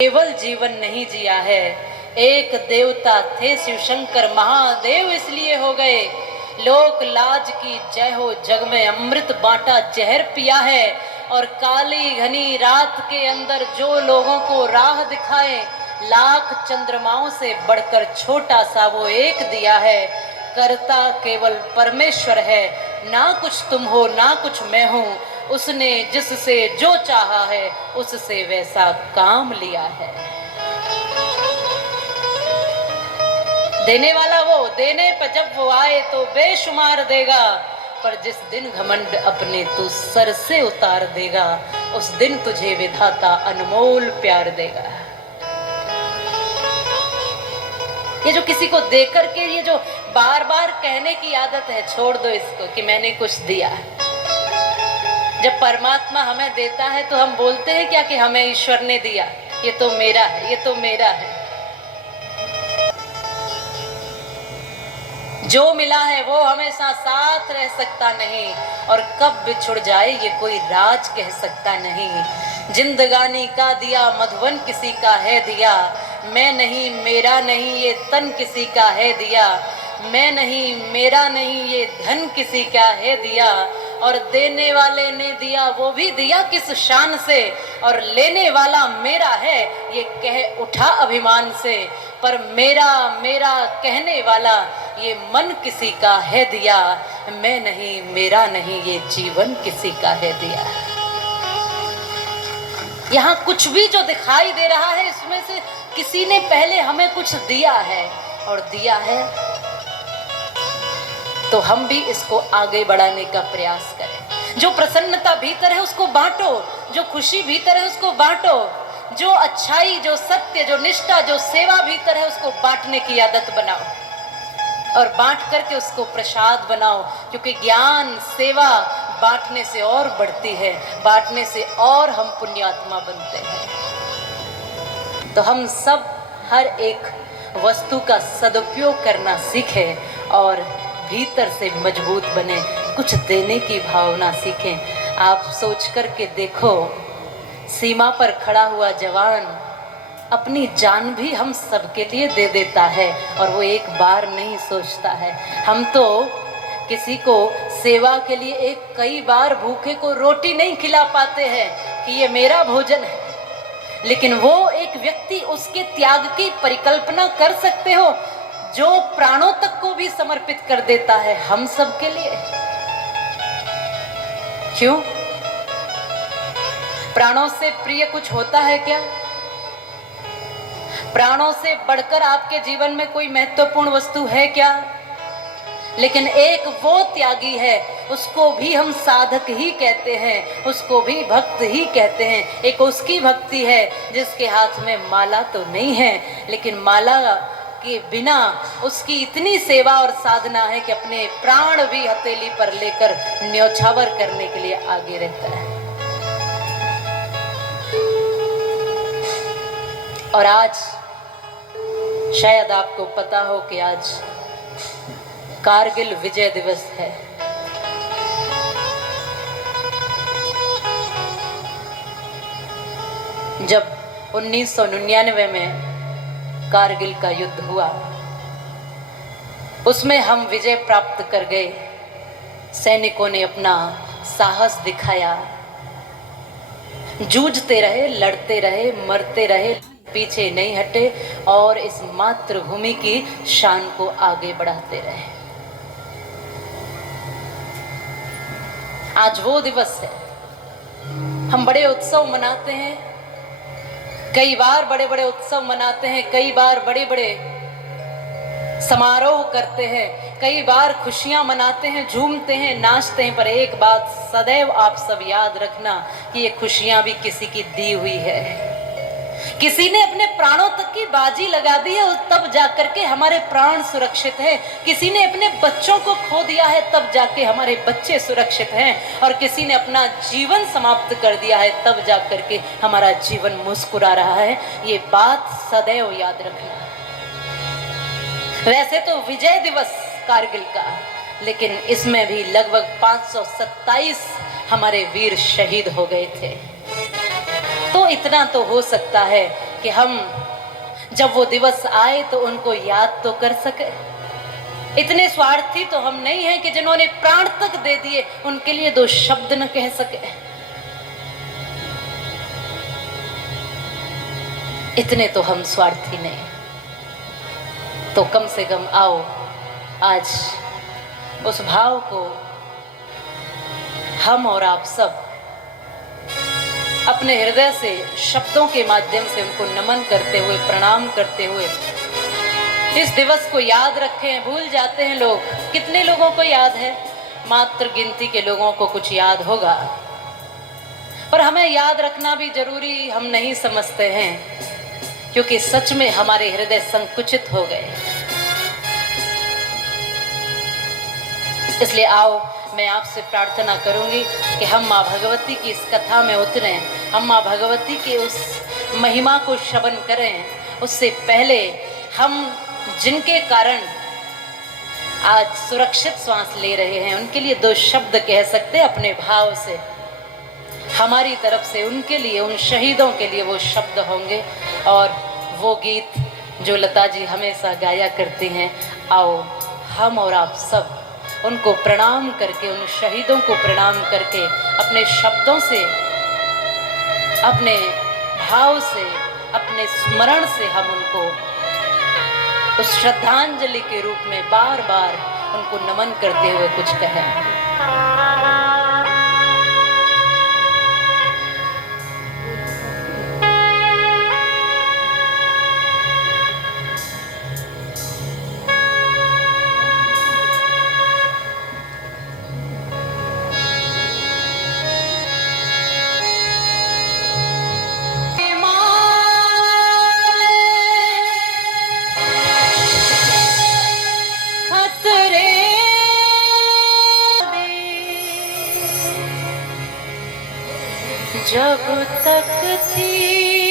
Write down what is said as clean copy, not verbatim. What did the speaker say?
केवल जीवन नहीं जिया है। एक देवता थे शिवशंकर महादेव इसलिए हो गए। लोक लाज की जय हो, जग में अमृत बांटा जहर पिया है। और काली घनी रात के अंदर जो लोगों को राह दिखाए, लाख चंद्रमाओं से बढ़कर छोटा सा वो एक दिया है। करता केवल परमेश्वर है, ना कुछ तुम हो ना कुछ मैं हूँ। उसने जिससे जो चाहा है उससे वैसा काम लिया है। देने वाला वो, देने पर जब वो आए तो बेशुमार देगा। पर जिस दिन घमंड अपने तू सर से उतार देगा, उस दिन तुझे विधाता अनमोल प्यार देगा। ये जो किसी को देकर के ये जो बार बार कहने की आदत है, छोड़ दो इसको कि मैंने कुछ दिया। जब परमात्मा हमें देता है तो हम बोलते हैं क्या कि हमें ईश्वर ने दिया, ये तो मेरा है, ये तो मेरा है। जो मिला है वो हमेशा साथ रह सकता नहीं, और कब बिछुड़ जाए ये कोई राज कह सकता नहीं। जिंदगानी का दिया मधुवन किसी का है दिया, मैं नहीं मेरा नहीं ये तन किसी का है दिया। मैं नहीं मेरा नहीं ये धन किसी का है दिया। और देने वाले ने दिया वो भी दिया किस शान से, और लेने वाला मेरा है ये कह उठा अभिमान से। पर मेरा मेरा कहने वाला ये मन किसी का है दिया। मैं नहीं मेरा नहीं ये जीवन किसी का है दिया। यहाँ कुछ भी जो दिखाई दे रहा है इसमें से किसी ने पहले हमें कुछ दिया है, और दिया है तो हम भी इसको आगे बढ़ाने का प्रयास करें। जो प्रसन्नता भीतर है उसको बांटो, जो खुशी भीतर है उसको बांटो, जो अच्छाई जो सत्य जो निष्ठा जो सेवा भीतर है उसको बांटने की आदत बनाओ, और बांट करके उसको प्रसाद बनाओ। क्योंकि ज्ञान सेवा बांटने से और बढ़ती है, बांटने से और हम पुण्यात्मा बनते हैं। तो हम सब हर एक वस्तु का सदुपयोग करना सीखें और भीतर से मजबूत बने, कुछ देने की भावना सीखें। आप सोच करके देखो, सीमा पर खड़ा हुआ जवान अपनी जान भी हम सबके लिए दे देता है, और वो एक बार नहीं सोचता है। हम तो किसी को सेवा के लिए एक कई बार भूखे को रोटी नहीं खिला पाते हैं कि ये मेरा भोजन है, लेकिन वो एक व्यक्ति उसके त्याग की परिकल्पना कर सकते हो जो प्राणों तक को भी समर्पित कर देता है हम सब के लिए। क्यों? प्राणों से प्रिय कुछ होता है क्या? प्राणों से बढ़कर आपके जीवन में कोई महत्वपूर्ण वस्तु है क्या? लेकिन एक वो त्यागी है, उसको भी हम साधक ही कहते हैं, उसको भी भक्त ही कहते हैं। एक उसकी भक्ति है जिसके हाथ में माला तो नहीं है, लेकिन माला के बिना उसकी इतनी सेवा और साधना है कि अपने प्राण भी हथेली पर लेकर न्योछावर करने के लिए आगे रहता है। और आज शायद आपको पता हो कि आज कारगिल विजय दिवस है। जब 1999 में कारगिल का युद्ध हुआ, उसमें हम विजय प्राप्त कर गए। सैनिकों ने अपना साहस दिखाया, जूझते रहे, लड़ते रहे, मरते रहे, पीछे नहीं हटे, और इस मातृभूमि की शान को आगे बढ़ाते रहे। आज वो दिवस है। हम बड़े उत्सव मनाते हैं, कई बार बड़े बड़े उत्सव मनाते हैं, कई बार बड़े बड़े समारोह करते हैं, कई बार खुशियां मनाते हैं, झूमते हैं, नाचते हैं। पर एक बात सदैव आप सब याद रखना कि ये खुशियां भी किसी की दी हुई है। किसी ने अपने प्राणों तक की बाजी लगा दी है, तब जाकर के हमारे प्राण सुरक्षित हैं। किसी ने अपने बच्चों को खो दिया है, तब जाके हमारे बच्चे सुरक्षित हैं। और किसी ने अपना जीवन समाप्त कर दिया है, तब जाकर के हमारा जीवन मुस्कुरा रहा है। ये बात सदैव याद रखना। वैसे तो विजय दिवस कारगिल का, लेकिन इसमें भी लगभग 527 हमारे वीर शहीद हो गए थे। तो इतना तो हो सकता है कि हम जब वो दिवस आए तो उनको याद तो कर सके। इतने स्वार्थी तो हम नहीं हैं कि जिन्होंने प्राण तक दे दिए उनके लिए दो शब्द न कह सके। इतने तो हम स्वार्थी नहीं। तो कम से कम आओ आज उस भाव को हम और आप सब अपने हृदय से शब्दों के माध्यम से उनको नमन करते हुए, प्रणाम करते हुए इस दिवस को याद रखें। भूल जाते हैं लोग, कितने लोगों को याद है? मात्र गिनती के लोगों को कुछ याद होगा, पर हमें याद रखना भी जरूरी हम नहीं समझते हैं, क्योंकि सच में हमारे हृदय संकुचित हो गए। इसलिए आओ मैं आपसे प्रार्थना करूंगी कि हम माँ भगवती की इस कथा में उतरें, हम माँ भगवती के उस महिमा को श्रवण करें। उससे पहले हम जिनके कारण आज सुरक्षित श्वास ले रहे हैं उनके लिए दो शब्द कह सकते अपने भाव से। हमारी तरफ से उनके लिए, उन शहीदों के लिए वो शब्द होंगे और वो गीत जो लता जी हमेशा गाया करती हैं। आओ हम और आप सब उनको प्रणाम करके, उन शहीदों को प्रणाम करके अपने शब्दों से, अपने भाव से, अपने स्मरण से हम उनको उस श्रद्धांजलि के रूप में बार बार उनको नमन करते हुए कुछ कहें। जब तक थी